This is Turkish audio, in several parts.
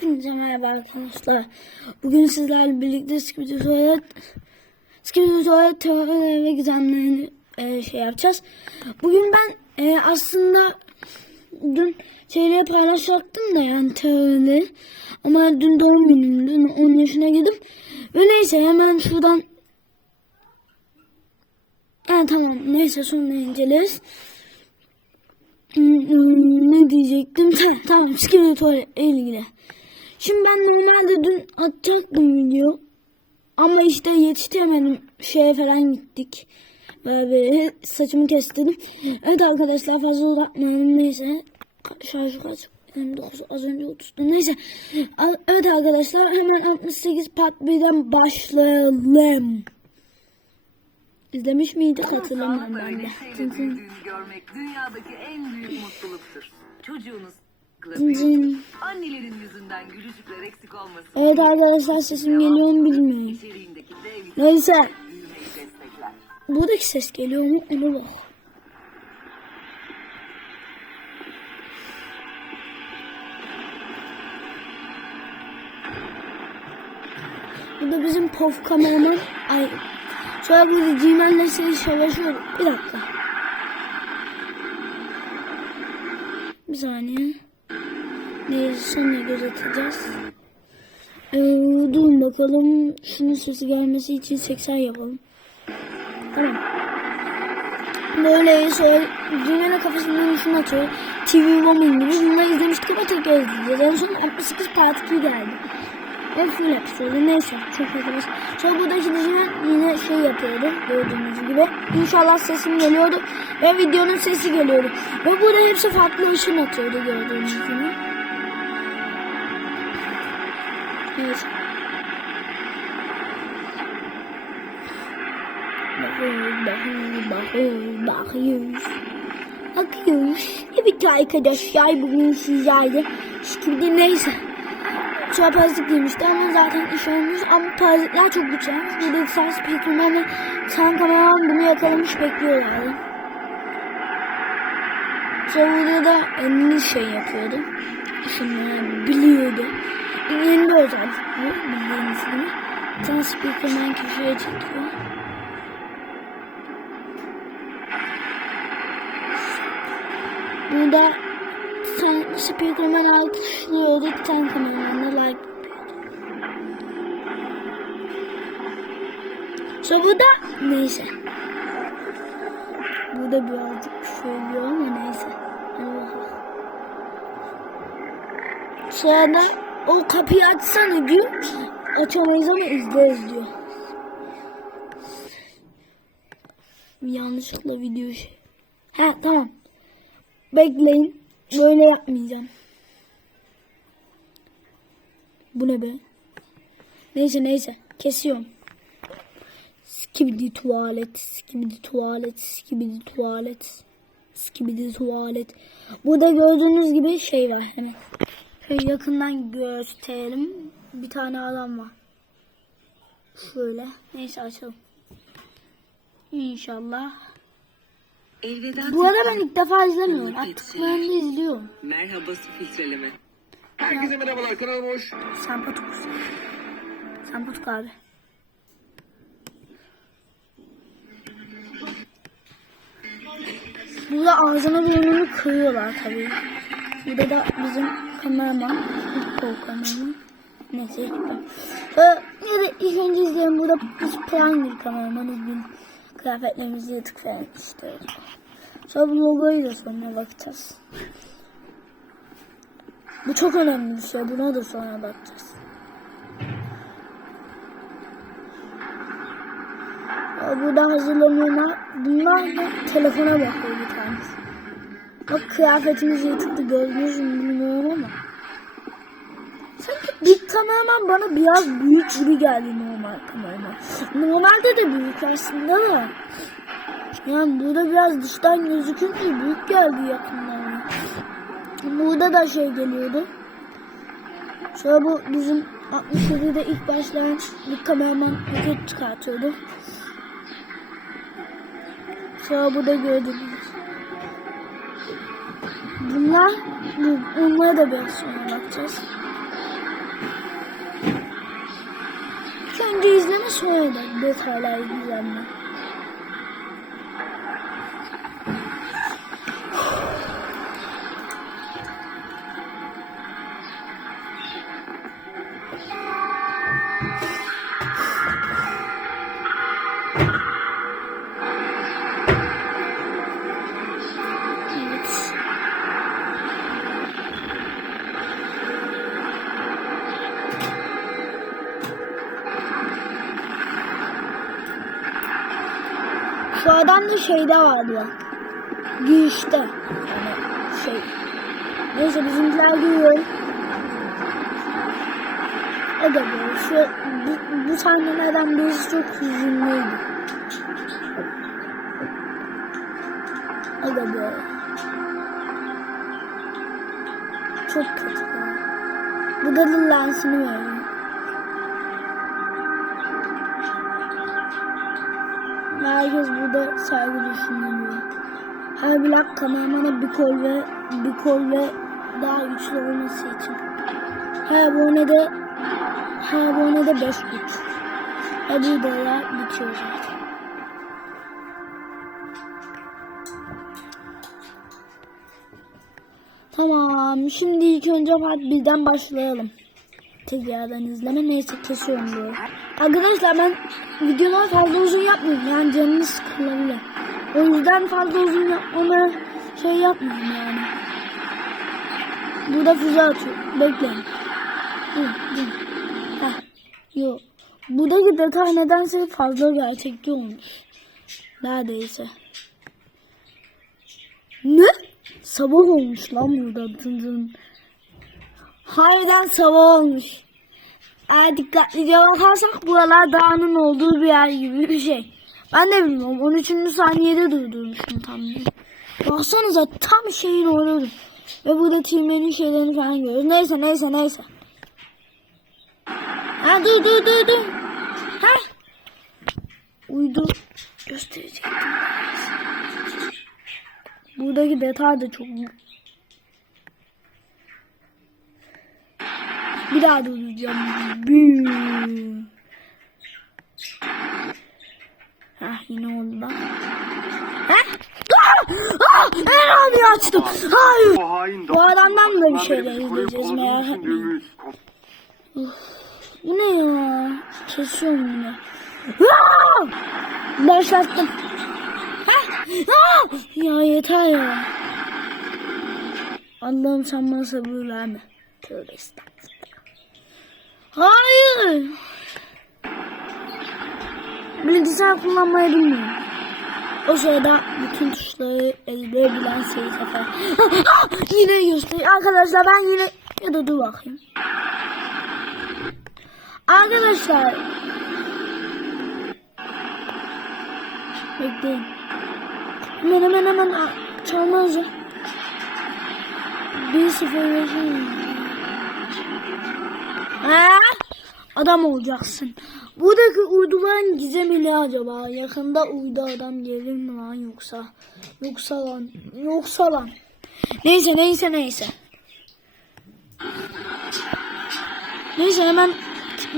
Hepinize merhaba arkadaşlar. Bugün sizlerle birlikte Skibidi Tuvalet Skibidi Tuvalet ve gizemlerini e, şey yapacağız. Bugün ben e, aslında dün şeyleri paylaşacaktım da yani teorileri. Ama dün doğum günüm. Dün 10 yaşına girdim. Ve neyse hemen şuradan yani tamam neyse sonra inceleriz. Hmm, ne diyecektim? Tamam Skibidi Tuvalet ilgili. Şimdi ben normalde dün atacaktım video. Ama işte yetiştiremedim. Şeye falan gittik. Böyle saçımı kestirdim. Evet arkadaşlar fazla uzatmayalım. Neyse. Şarjı kaç? 29 az önce 30'du. Neyse. Evet arkadaşlar hemen 68 part 1'den başlayalım. İzlemiş miydik hatırlamıyorum ben de. Büyüdüğünü görmek dünyadaki en büyük mutluluktur. Çocuğunuz Tın. annelerin yüzünden gülücükler eksik olmasın. Evet arkadaşlar sesim geliyor mu bilmiyorum. Neyse. Buradaki ses geliyor mu? Ona bak. Burada bizim pof kameraman. Ay. Sonra burada Gmail'le seni çalışıyor. Bir dakika. Bir saniye. Neyse sonra göz atacağız. Ee, durun bakalım. Şunun sesi gelmesi için 80 yapalım. Tamam. Böyle şey dünyanın kafasından şunu atıyor. TV Woman gibi bunları izlemiştik ama tekrar izleyeceğiz. En son 68 part 2 geldi. Ve full episode neyse çok arkadaş. Sonra buradaki dizinin yine şey yapıyordu gördüğünüz gibi. İnşallah sesim geliyordu ve videonun sesi geliyordu. Ve burada hepsi farklı ışın atıyordu gördüğünüz gibi. Evet. Bakıyoruz, bakıyoruz, bakıyoruz, bakıyoruz. Bakıyoruz. Evet arkadaşlar bugün sizlerle şimdi neyse. Parazit demişti ama zaten iş olmuş ama parazitler çok güçlenmiş. Bir de sen spektrumda ama sen kameraman bunu yakalamış bekliyorlardı. Sonra burada da elini şey yapıyordu. Işınları biliyordu. Yeni bir özellik bu bildiğiniz gibi. Sen speakerman köşeye çekiyor. Burada sen speakerman alkışlıyordu. Sen kameramanla like. Sonra burada neyse. Burada birazcık söylüyor ama neyse. Bakalım. Sonra da o kapıyı açsana diyor. Açamayız ama izleriz diyor. Yanlışlıkla video şey. Ha tamam. Bekleyin. Böyle yapmayacağım. Bu ne be? Neyse neyse. Kesiyorum. Skibidi tuvalet, skibidi tuvalet, skibidi tuvalet, skibidi tuvalet. Burada gördüğünüz gibi şey var hemen. Şöyle yakından gösterelim. Bir tane adam var. Şöyle. Neyse açalım. İnşallah. Elveda Bu arada ben ilk defa izlemiyorum. Attıklarını izliyorum. Merhaba su filtreleme. Herkese merhabalar kanalıma hoş. Sempatik. Sempatik abi. Burada ağzına burnunu kırıyorlar tabii. Burada da bizim kameraman, futbol kameraman. Neyse. Ee, ya da ilk önce izleyelim. Burada biz prime bir kameramanız. Bizim kıyafetlerimizi yırtık falan işte. Sonra bu logoyu da sonra bakacağız. Bu çok önemli bir şey. Buna da sonra bakacağız. Burada hazırlanıyorlar. Bunlar da telefona bakıyor bir tanesi. Bak kıyafetimiz yırtıktı gördünüz mü bilmiyorum ama. Sanki bir kameraman bana biraz büyük gibi geldi normal kameraman. Normalde de büyük aslında da. Yani burada biraz dıştan gözükünce büyük geldi yakından. Burada da şey geliyordu. Sonra bu bizim 67'de ilk başlayan bir kameraman roket çıkartıyordu. Sonra burada gördünüz. Bunlar, bunlara da biraz sonra bakacağız. İlk önce izleme sonra da detaylar izlenme. Da şeyde vardı bak. Girişte. Yani şey. Neyse bizimkiler giriyor. O da böyle. Şu, bu, bu sahnelerden birisi çok hüzünlüydü. O da böyle. Çok kötü. Bu da lensini veriyor. Ve herkes burada saygı düşünüyor. Her blok kameramana bir kol ve bir kol ve daha güçlü olması için. Her abonede her abonede 5 güç. Ve bu videolar bitiyor zaten. Tamam. Şimdi ilk önce part 1'den başlayalım. Tekrardan izleme. Neyse kesiyorum böyle. Arkadaşlar ben videoları fazla uzun yapmıyorum. Yani canınız sıkılabilir. O yüzden fazla uzun yapmama şey yapmıyorum yani. Burada füze atıyor. Bekleyin. Dur, dur. Heh. Yok. Buradaki detay nedense fazla gerçekçi olmuş. Neredeyse. Ne? Sabah olmuş lan burada. Dın dın. Harbiden sabah olmuş. Eğer dikkatlice bakarsak buralar dağının olduğu bir yer gibi bir şey. Ben de bilmiyorum. 13. saniyede durdurmuştum tam. Baksanıza tam şeyin orada. Ve burada tilmenin şeylerini falan görüyoruz. Neyse neyse neyse. Ha dur dur dur dur. Ha. Uydu gösterecektim. Buradaki detay da çok Bir daha durduracağım. Büyü. Hah yine oldu bak. Hah. Aa! Aa! Her anı açtım. Hayır. Bu adamdan da bir şeyler izleyeceğiz merak etmeyin. Bu ne ya? Kesiyorum yine. Aa! Başlattım. Hah! Aa! Ya yeter ya. Allah'ım sen bana sabır verme. Tövbe estağfurullah. Hayır. Bilgisayar kullanmayı bilmiyorum. O sırada bütün tuşları ezbere bilen seyir sefer. yine göster. Arkadaşlar ben yine ya da dur bakayım. Arkadaşlar. Bekleyin. Hemen hemen hemen Aa, çalmaz ya. Bir sıfır yaşayın. Adam olacaksın. Buradaki uyduların gizemi ne acaba? Yakında uydu adam gelir mi lan yoksa? Yoksa lan. Yoksa lan. Neyse neyse neyse. Neyse hemen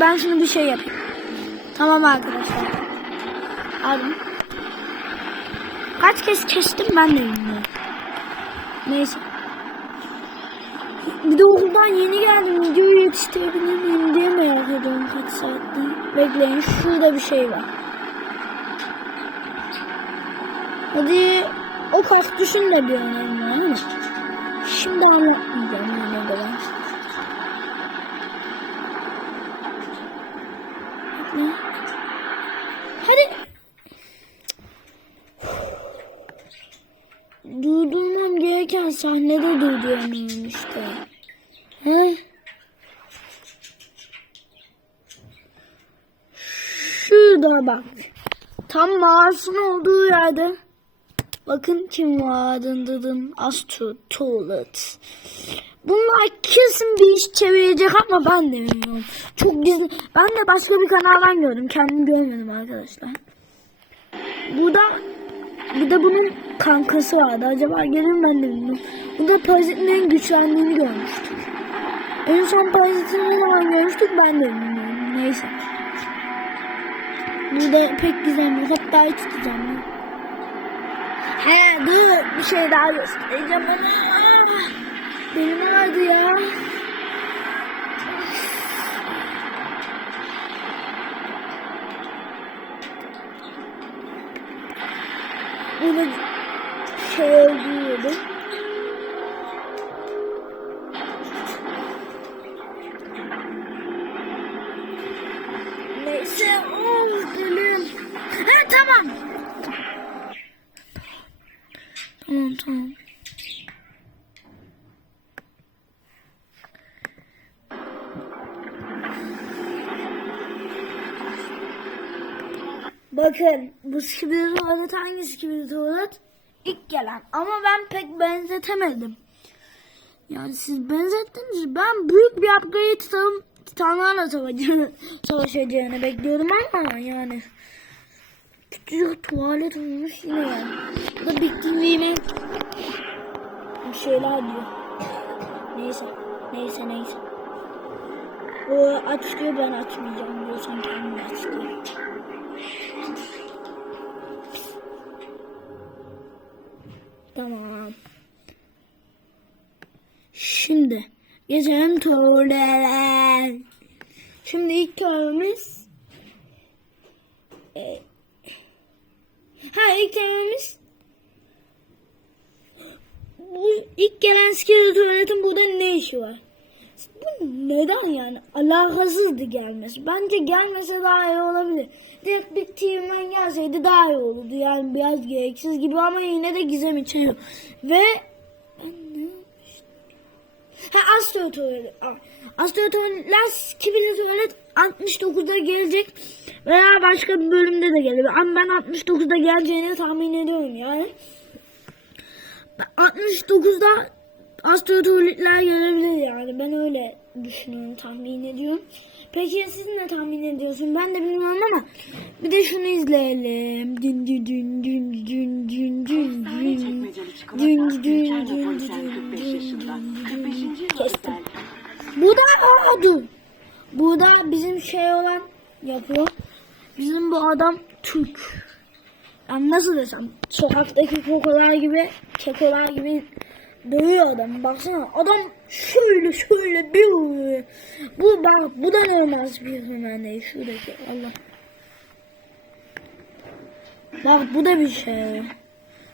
ben şimdi bir şey yapayım. Tamam arkadaşlar. Aldım. Kaç kez kestim ben de bilmiyorum. Neyse. Bir de okuldan yeni geldim. Videoyu yetiştirebilir miyim diye merak ediyorum kaç saattir. Bekleyin şurada bir şey var. Hadi o kaktüsün de bir önemi var ama şimdi anlatmayacağım ben. Bekle. Hadi. Durdurmam gereken sahnede durduramıyorum işte. He? Şurada bak. Tam Mars'ın olduğu yerde. Bakın kim var dın dın dın. Astro Tuvalet. Bunlar kesin bir iş çevirecek ama ben de bilmiyorum. Çok gizli. Ben de başka bir kanaldan gördüm. Kendim görmedim arkadaşlar. Burada bir de bunun kankası vardı. Acaba gelir ben de bilmiyorum. Burada parazitlerin güçlendiğini görmüştük. En son parazitini ne zaman görmüştük ben de bilmiyorum. Neyse. Burada pek yok. Hatta hiç yok. He dur bir şey daha göstereceğim ama. Benim vardı ya. Bunu Bakın bu skibidi tuvalet hangi skibidi tuvalet? İlk gelen. Ama ben pek benzetemedim. Yani siz benzettiniz. Ben büyük bir upgrade titan, titanlarla savaşacağını, savaşacağını bekliyordum ama yani. Küçücük tuvalet olmuş yine yani. Bu da bittiğini bir şeyler diyor. Neyse. Neyse neyse. O aç diyor ben açmayacağım diyor. Sen kendin aç diyor. Tamam. Şimdi geçelim tuvalet. Şimdi ilk körümüz e, Ha ilk körümüz bu ilk gelen tuvaletin burada ne işi var? Bu neden yani? Alakasızdı gelmesi. Bence gelmese daha iyi olabilir. Direkt bir team'den gelseydi daha iyi olurdu. Yani biraz gereksiz gibi ama yine de gizem içeriyor. Ve? Ha Astro Tuvalet. Astro Tuvaletler Skibidi Tuvalet 69'da gelecek. Veya başka bir bölümde de gelir. Ama ben 69'da geleceğini tahmin ediyorum yani. 69'da tuvaletler gelebilir yani. Ben öyle düşünüyorum, tahmin ediyorum. Peki ya siz ne tahmin ediyorsun? Ben de bilmiyorum ama bir de şunu izleyelim. Dün dün dün dün dün dün dün dün dün dün dün dün 45 dün yaşında. dün 45. dün yıl Kestim. Bu da oldu. Bu da bizim şey olan yapıyor. Bizim bu adam Türk. Yani nasıl desem sokaktaki kokolar gibi kekolar gibi dövüyor adam. Baksana adam şöyle şöyle bir vuruyor. Bu bak bu da normal Spiderman değil. Şuradaki Allah. Bak bu da bir şey.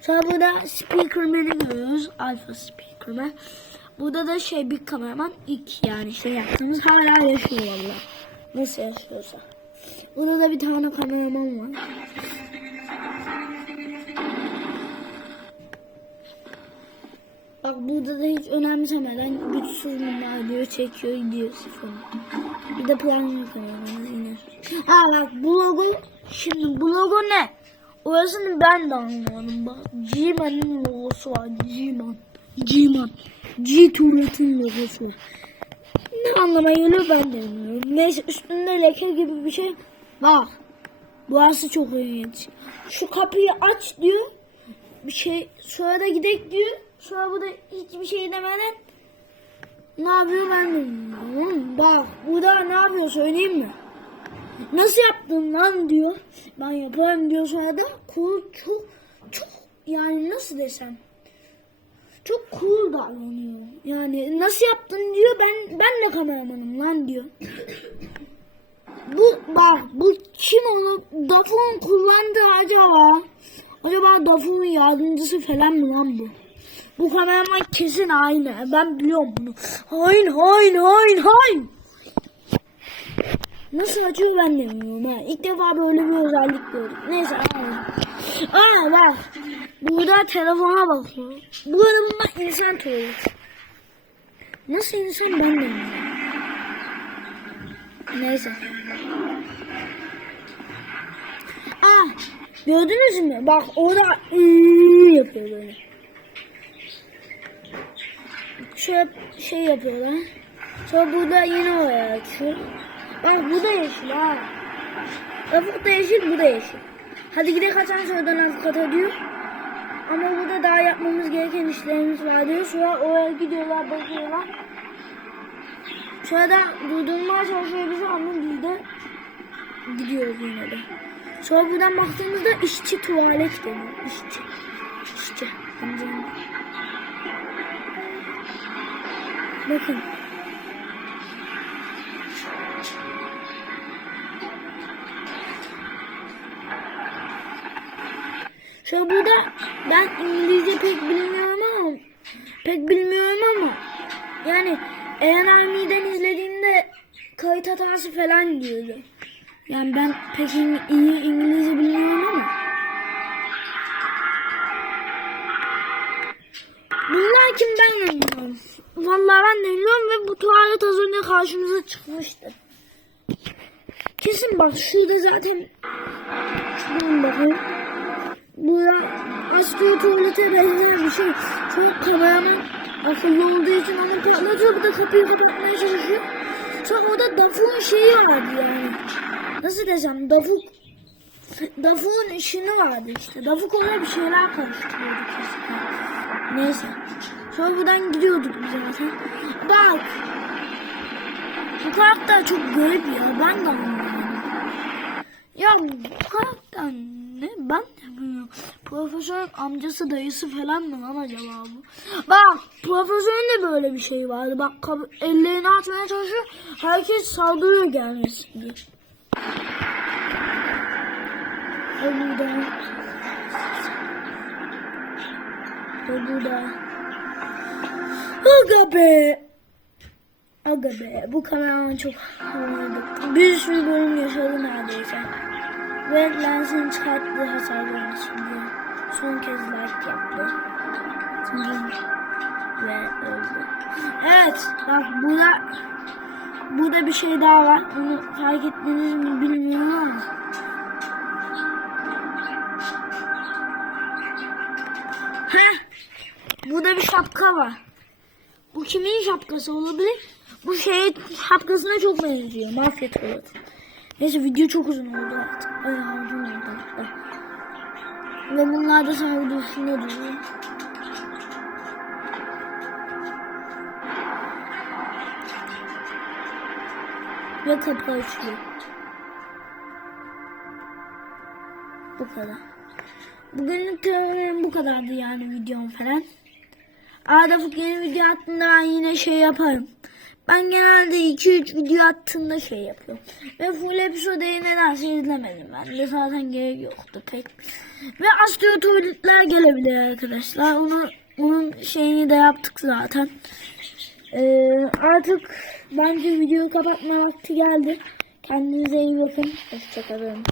Sonra burada Speakerman'i görüyoruz. Alpha Speakerman. Burada da şey bir kameraman ilk yani şey yaptığımız hala yaşıyor valla. Nasıl yaşıyorsa. Burada da bir tane kameraman var. Bak burada da hiç önemsemeden güçsüz bunlar diyor çekiyor gidiyor sifonu. Bir de plan kameramanı yine. Ha bak bu logo şimdi bu logo ne? Orasını ben de anlamadım bak. G-Man'ın logosu var G-Man. G-Man. G Turet'in logosu var. Ne anlama geliyor ben de bilmiyorum. Neyse üstünde leke gibi bir şey. Bak. Burası çok ilginç. Şu kapıyı aç diyor. Bir şey sonra da gidek diyor. Sonra bu da hiçbir şey demeden ne yapıyor ben de. Bak burada ne yapıyor söyleyeyim mi? Nasıl yaptın lan diyor. Ben yaparım diyor sonra da cool çok çok yani nasıl desem çok cool davranıyor. Yani nasıl yaptın diyor ben ben de kameramanım lan diyor. Bu bak bu kim onu Dafu'nun kullandığı acaba? Acaba Dafu'nun yardımcısı falan mı lan bu? Bu kameraman kesin aynı. Ben biliyorum bunu. Hain hain hain hain. Nasıl açıyor ben de bilmiyorum ha. İlk defa böyle bir özellik gördüm. Neyse. Aa, bak. Burada telefona bakıyor. Bu arada insan tuvalet. Nasıl insan ben de bilmiyorum. Neyse. Aa, gördünüz mü? Bak orada ıı yapıyor böyle. Şöyle şey yapıyorlar. Sonra burada yine oraya açıyor. Bak bu da yeşil ha. Ufuk da yeşil, bu da yeşil. Hadi gidelim asansörden alt kata diyor. Ama burada daha yapmamız gereken işlerimiz var diyor. Sonra oraya gidiyorlar, bakıyorlar. Sonra da durdurmaya çalışıyor bizi ama biz de gidiyoruz yine de. Sonra buradan baktığımızda işçi tuvalet deniyor. İşçi. İşçi. İncenin. Bakın. Şöyle burada ben İngilizce pek bilmiyorum ama pek bilmiyorum ama yani Eren Army'den izlediğimde kayıt hatası falan diyordu. Yani ben pek iyi İngilizce bilmiyorum ama Vallahi ben de bilmiyorum ve bu tuvalet az önce karşımıza çıkmıştı. Kesin bak şurada zaten şuradan bakayım. Burada askeri tuvalete benzer bir şey. Çünkü kameraman akıllı olduğu için onu patlatıyor. Bu da kapıyı kapatmaya çalışıyor. Sonra orada Dafuk'un şeyi vardı yani. Nasıl desem Dafuk Dafuk'un işini vardı işte. Dafuk oraya bir şeyler karıştırıyordu kesin. Neyse. Sonra buradan gidiyorduk biz zaten. Bak. Bu karakter çok garip ya. Ben de anlamadım. Ya bu karakter ne? Ben de bilmiyorum. Profesörün amcası dayısı falan mı lan acaba bu? Bak profesörün de böyle bir şey vardı. Bak ellerini atmaya çalışıyor. Herkes saldırıyor gelmesin diye. O burada. Aga be. Aga be. Bu kameraman çok havalı. Bir sürü bölüm yaşadı neredeyse. Ve lensin çıkarttığı hasarlarını şimdi son kez like yaptı. Şimdi ve öldü. Evet bak burada burada bir şey daha var. Onu fark ettiniz mi bilmiyorum ama. Burada bir şapka var. Bu kimin şapkası olabilir? Bu şey şapkasına çok benziyor. Mafya tuvaleti. Neyse video çok uzun oldu artık. Ay oldu hatta. Ve bunlar da sana videosunda duruyor. Ve kapı açılıyor. Bu kadar. Bugünlük bu kadardı yani videom falan. Arada yeni video attığında ben yine şey yaparım. Ben genelde 2-3 video attığımda şey yapıyorum. Ve full episodeyi nedense izlemedim ben de zaten gerek yoktu pek. Ve astro tuvaletler gelebilir arkadaşlar. Onu, onun şeyini de yaptık zaten. Ee, artık bence videoyu kapatma vakti geldi. Kendinize iyi bakın. Hoşçakalın.